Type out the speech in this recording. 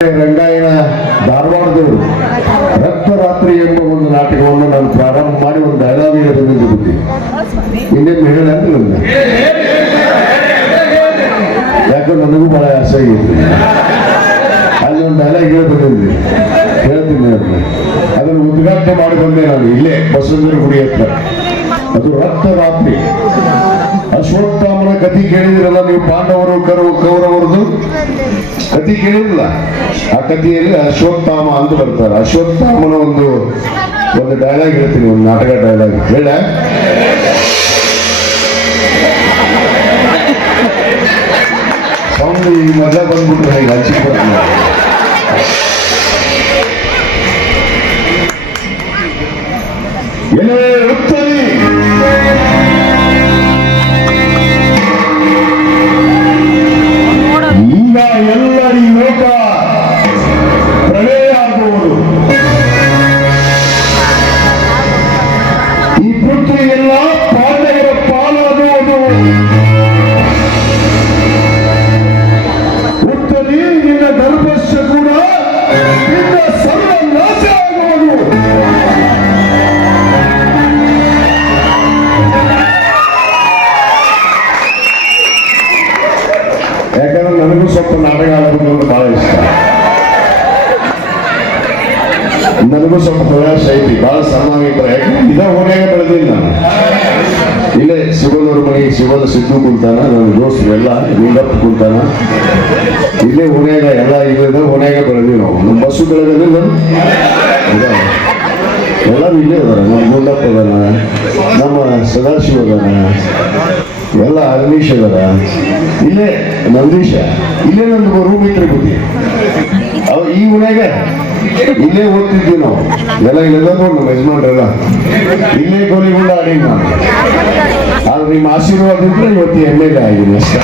ರಂಗಾಯಣ ಧಾರವಾಡದವರು ರಕ್ತರಾತ್ರಿ ಎಂಬ ಒಂದು ನಾಟಕವನ್ನು ನಾನು ಪ್ರಾರಂಭ ಮಾಡಿ ಒಂದು ಡೈಲಾಗ್ ಬಂದಿದ್ದು ಬುದ್ಧಿ ಇನ್ನೇನು ಹೇಳ ನನಗೆ ಯಾಕೋ ನನಗೂ ಬಹಳ ಆಸೆ ಆಗಿತ್ತು ಅಲ್ಲಿ ಒಂದು ಡೈಲಾಗ್ ಹೇಳಿ ಬಂದಿದ್ರಿ ಹೇಳ್ತೀನಿ ಅದನ್ನ ಅದನ್ನು ಉದ್ಘಾಟನೆ ಮಾಡಿ ಬಂದೆ ನಾನು ಇಲ್ಲೇ ಬಸವನ ಗುಡಿ ಹತ್ರ ಅದು ರಕ್ತರಾತ್ರಿ ಅಶ್ವತ್ಥಾಮನ ಕಥೆ ಕೇಳಿದಿರಲ್ಲ ನೀವು ಪಾಂಡವರು ಕರು ಕೌರವರದು ಕತಿ ಕೇಳಿರಲ್ಲ ಆ ಕಥೆಯಲ್ಲಿ ಅಶ್ವತ್ಥಾಮ ಅಂತ ಬರ್ತಾರೆ. ಅಶ್ವತ್ಥಾಮನ ಒಂದು ಒಂದು ಡೈಲಾಗ್ ಹೇಳ್ತೀನಿ, ಒಂದು ನಾಟಕ ಡೈಲಾಗ್ ಹೇಳ. ಸೌಂಡ್ ಈ ಮಜಾ ಬಂದ್ಬಿಟ್ರೆ ಹೇಗೆ ಯಾಕಂದ್ರೆ ನನಗೂ ಸ್ವಲ್ಪ ನಾಟಕ ಆಡಬೇಕು ಅಂದ್ರೆ ಬಹಳ ಇಷ್ಟ. ನನಗೂ ಸ್ವಲ್ಪ ಪ್ರಯಾಸ ಐತಿ, ಬಹಳ ಸಣ್ಣ ಇದ ಹೋಗ್ಯಾಗ ಬೆಳೆದಿಲ್ಲ ನಾನು ಇಲ್ಲೇ. ಶಿವನವ್ರ ಮನೆ ಶಿವನ ಸಿದ್ದು ಕುಂತಾನ, ನನ್ನ ದೋಸ್ತರು ಎಲ್ಲ ನಿಂಗಪ್ಪ ಕುಂತಾನ. ಇಲ್ಲೇ ಓಣ್ಯಾಗ ಎಲ್ಲ ಇಲ್ಲದ ಓಣ್ಯಾಗ ಬೆಳೆದಿವಿ ನಾವು. ನಮ್ಮ ಬಸ್ಸು ಬೆಳೆದಿಲ್ಲ ಎಲ್ಲರೂ ಇಲ್ಲೇ ಅದಾರ ನಮ್ಮ ಗುಂಡಪ್ಪ ಅದಾನ ನಮ್ಮ ಸದಾಶಿವ ಎಲ್ಲ ಅಗ್ನೀಶ್ ಅದರ ಇಲ್ಲೇ ನಂದೀಶ, ಇಲ್ಲೇ ನಂದು ರೂಮ್ ಇಟ್ಟರೆ ಬುದ್ಧಿ ಅವ್ ಈ ಮನೆಗೆ ಇಲ್ಲೇ ಓದ್ತಿದ್ವಿ ನಾವು. ಎಲ್ಲ ಇಲ್ಲೆಲ್ಲ ನಮ್ಮ ಯಜಮಾನ್ರೆಲ್ಲ. ಇಲ್ಲೇ ಗೋಲಿಗುಂಡ ಆಡಿ ನಾನು ಆದ್ರೆ ನಿಮ್ಮ ಆಶೀರ್ವಾದ ಇದ್ರೆ ಇವತ್ತು ಎಂ ಎಲ್ ಎ ಅಷ್ಟೇ.